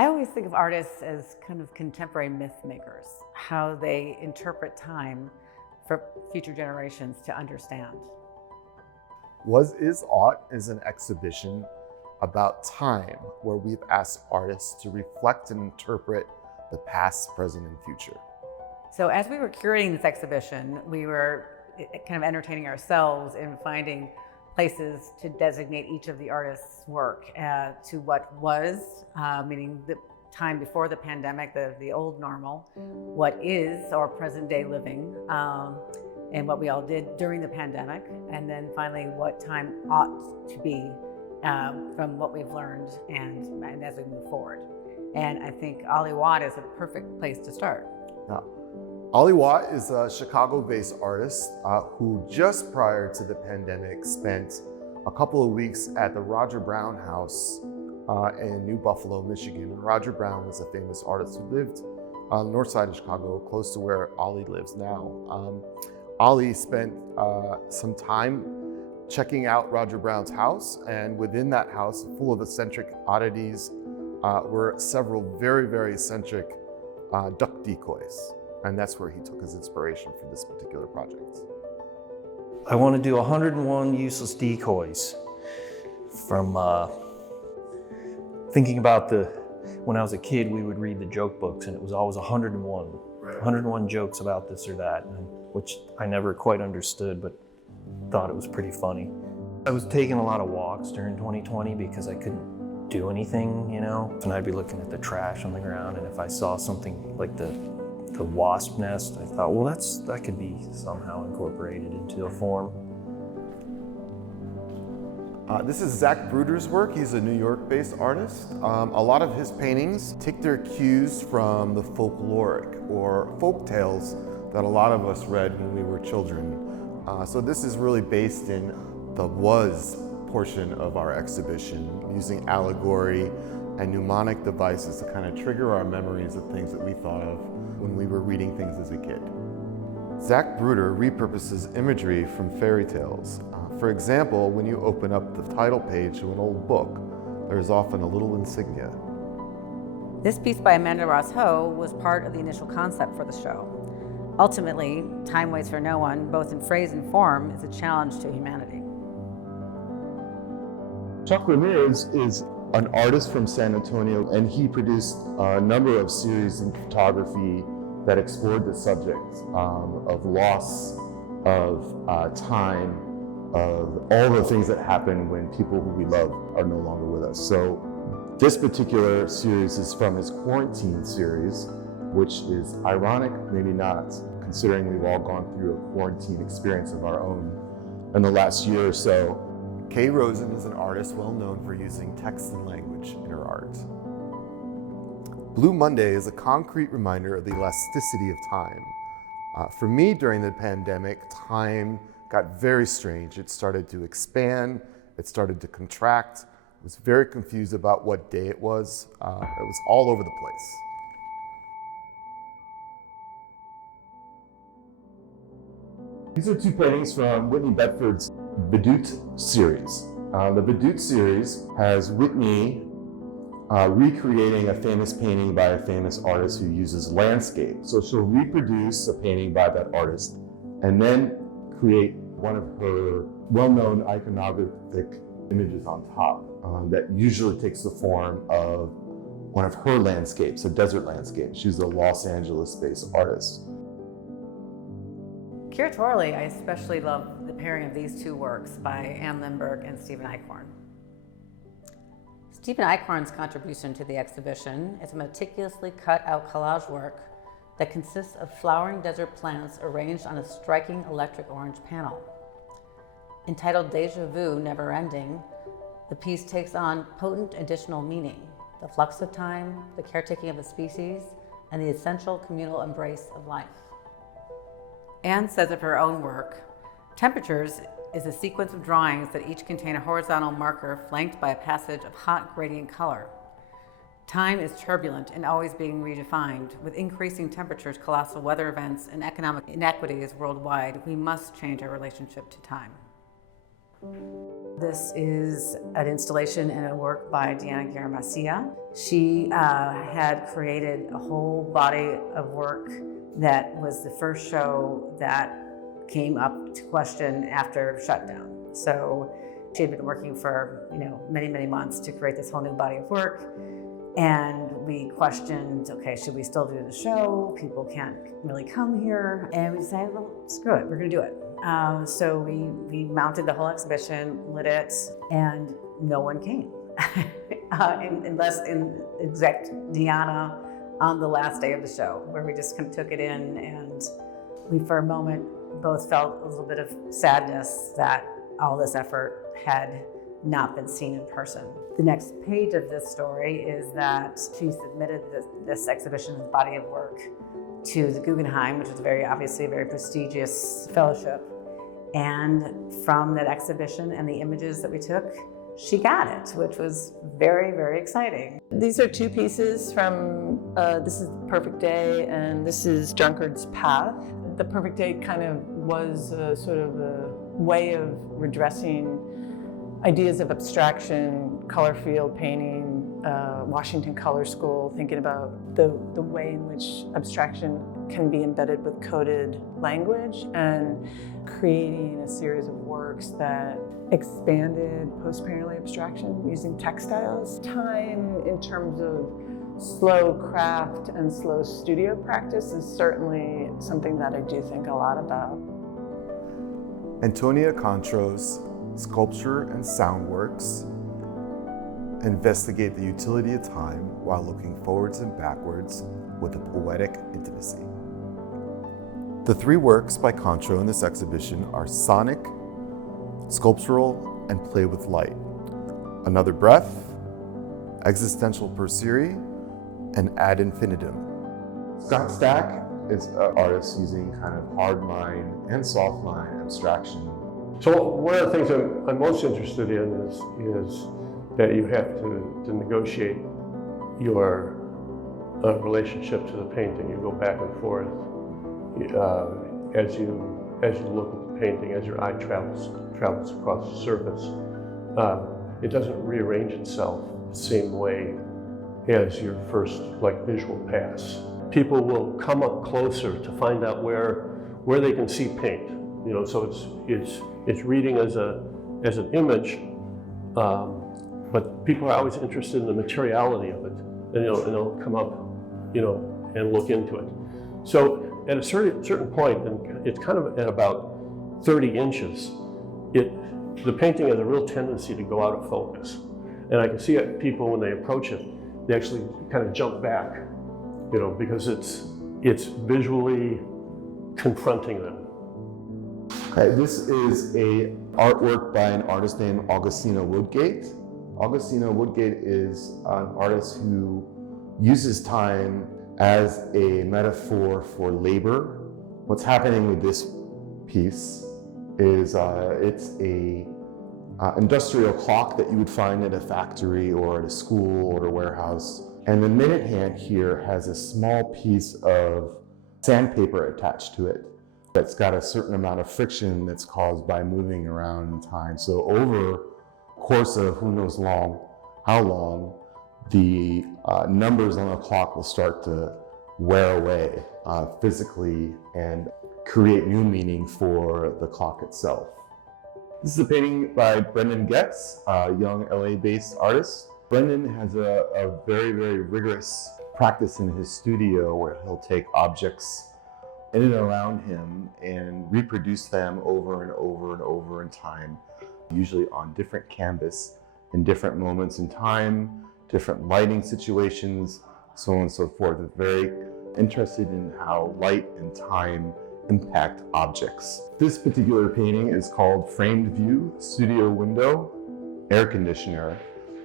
I always think of artists as kind of contemporary myth makers, how they interpret time for future generations to understand. Is Aught is an exhibition about time where we've asked artists to reflect and interpret the past, present, and future. So as we were curating this exhibition, we were kind of entertaining ourselves in finding places to designate each of the artist's work to what was, meaning the time before the pandemic, the old normal, what is our present day living, and what we all did during the pandemic, and then finally what time ought to be from what we've learned and as we move forward. And I think Oli Watt is a perfect place to start. Now, Oli Watt is a Chicago-based artist who just prior to the pandemic spent a couple of weeks at the Roger Brown House in New Buffalo, Michigan. Roger Brown was a famous artist who lived on the north side of Chicago, close to where Oli lives now. Oli spent some time checking out Roger Brown's house, and within that house, full of eccentric oddities, were several very, very eccentric duck decoys. And that's where he took his inspiration for this particular project. I want to do 101 useless decoys from thinking about when I was a kid, we would read the joke books and it was always 101. Right. 101 jokes about this or that, which I never quite understood, but thought it was pretty funny. I was taking a lot of walks during 2020 because I couldn't do anything, and I'd be looking at the trash on the ground, and if I saw something like the wasp nest, I thought, well, that could be somehow incorporated into a form. This is Zach Bruder's work. He's a New York-based artist. A lot of his paintings take their cues from the folkloric or folk tales that a lot of us read when we were children. So this is really based in the was portion of our exhibition, using allegory and mnemonic devices to kind of trigger our memories of things that we thought of when we were reading things as a kid. Zach Bruder repurposes imagery from fairy tales. For example, when you open up the title page of an old book, there's often a little insignia. This piece by Amanda Ross Ho was part of the initial concept for the show. Ultimately, Time Waits for No One, both in phrase and form, is a challenge to humanity. Chuck Ramirez is an artist from San Antonio, and he produced a number of series in photography that explored the subject of loss, of time, of all the things that happen when people who we love are no longer with us. So this particular series is from his quarantine series, which is ironic, maybe not, considering we've all gone through a quarantine experience of our own in the last year or so. Kay Rosen is an artist well known for using text and language in her art. Blue Monday is a concrete reminder of the elasticity of time. For me, during the pandemic, time got very strange. It started to expand, it started to contract. I was very confused about what day it was. It was all over the place. These are two paintings from Whitney Bedford's Vedute series. The Vedute series has Whitney recreating a famous painting by a famous artist who uses landscape. So she'll reproduce a painting by that artist and then create one of her well-known iconographic images on top that usually takes the form of one of her landscapes, a desert landscape. She's a Los Angeles-based artist. Curatorially, I especially love the pairing of these two works by Lindberg and Stephen Eichhorn. Stephen Eichhorn's contribution to the exhibition is a meticulously cut out collage work that consists of flowering desert plants arranged on a striking electric orange panel. Entitled Deja Vu, Never Ending, the piece takes on potent additional meaning, the flux of time, the caretaking of a species, and the essential communal embrace of life. Anne says of her own work, Temperatures is a sequence of drawings that each contain a horizontal marker flanked by a passage of hot gradient color. Time is turbulent and always being redefined. With increasing temperatures, colossal weather events, and economic inequities worldwide, we must change our relationship to time. This is an installation and a work by Diana Guerrero-Maciá. She had created a whole body of work that was the first show that came up to question after shutdown. So she had been working for many, many months to create this whole new body of work. And we questioned, okay, should we still do the show? People can't really come here. And we decided, well, screw it, we're gonna do it. So we mounted the whole exhibition, lit it, and no one came. Except Diana on the last day of the show, where we just kind of took it in, and we for a moment both felt a little bit of sadness that all this effort had not been seen in person. The next page of this story is that she submitted this exhibition's body of work to the Guggenheim, which is obviously a very prestigious fellowship. And from that exhibition and the images that we took, she got it, which was very, very exciting. These are two pieces from, this is The Perfect Day and this is Drunkard's Path. The Perfect Day kind of was sort of a way of redressing ideas of abstraction, color field painting, Washington Color School, thinking about the way in which abstraction can be embedded with coded language, and creating a series of works that expanded post-painterly abstraction using textiles. Time in terms of slow craft and slow studio practice is certainly something that I do think a lot about. Antonia Contro's sculpture and sound works investigate the utility of time while looking forwards and backwards with a poetic intimacy. The three works by Contro in this exhibition are Sonic, Sculptural, and Play with Light, Another Breath, Existential Pursuit, and Ad Infinitum. Scott Stack is an artist using kind of hard line and soft line abstraction. So one of the things I'm most interested in is that you have to negotiate your relationship to the painting. You go back and forth as you look at the painting, as your eye travels across the surface. It doesn't rearrange itself the same way as your first visual pass. People will come up closer to find out where they can see paint. So it's reading as an image, but people are always interested in the materiality of it, and they'll come up, and look into it. So at a certain point, and it's kind of at about 30 inches, the painting has a real tendency to go out of focus, and I can see people when they approach it, they actually kind of jump back, because it's visually confronting them. Okay, this is a artwork by an artist named Agustina Woodgate. Agustina Woodgate is an artist who uses time as a metaphor for labor. What's happening with this piece is it's a industrial clock that you would find at a factory or at a school or a warehouse. And the minute hand here has a small piece of sandpaper attached to it that's got a certain amount of friction that's caused by moving around in time. So over the course of who knows how long, the numbers on the clock will start to wear away physically and create new meaning for the clock itself. This is a painting by Brendan Getz, a young LA-based artist. Brendan has a very, very rigorous practice in his studio where he'll take objects in and around him and reproduce them over and over and over in time, usually on different canvas in different moments in time, different lighting situations, so on and so forth. It's very interested in how light and time impact objects. This particular painting is called Framed View, Studio Window, Air Conditioner,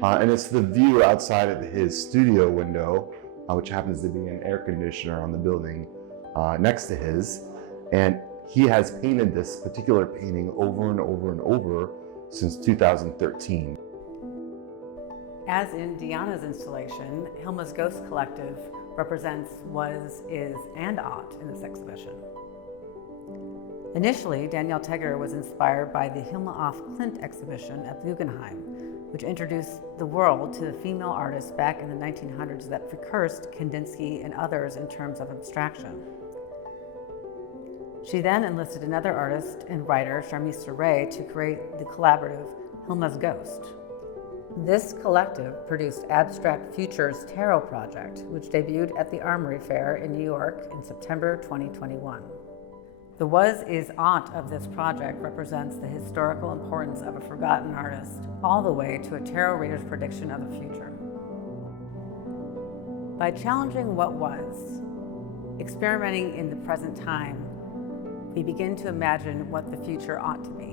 and it's the view outside of his studio window, which happens to be an air conditioner on the building next to his, and he has painted this particular painting over and over and over since 2013. As in Diana's installation, Hilma's Ghost Collective represents was, is, and ought in this exhibition. Initially, Danielle Tegerer was inspired by the Hilma off Clint exhibition at the Guggenheim, which introduced the world to the female artists back in the 1900s that precursed Kandinsky and others in terms of abstraction. She then enlisted another artist and writer, Charmise Ray, to create the collaborative Hilma's Ghost. This collective produced Abstract Futures Tarot Project, which debuted at the Armory Fair in New York in September 2021. The was-is aunt of this project represents the historical importance of a forgotten artist, all the way to a tarot reader's prediction of the future. By challenging what was, experimenting in the present time, we begin to imagine what the future ought to be.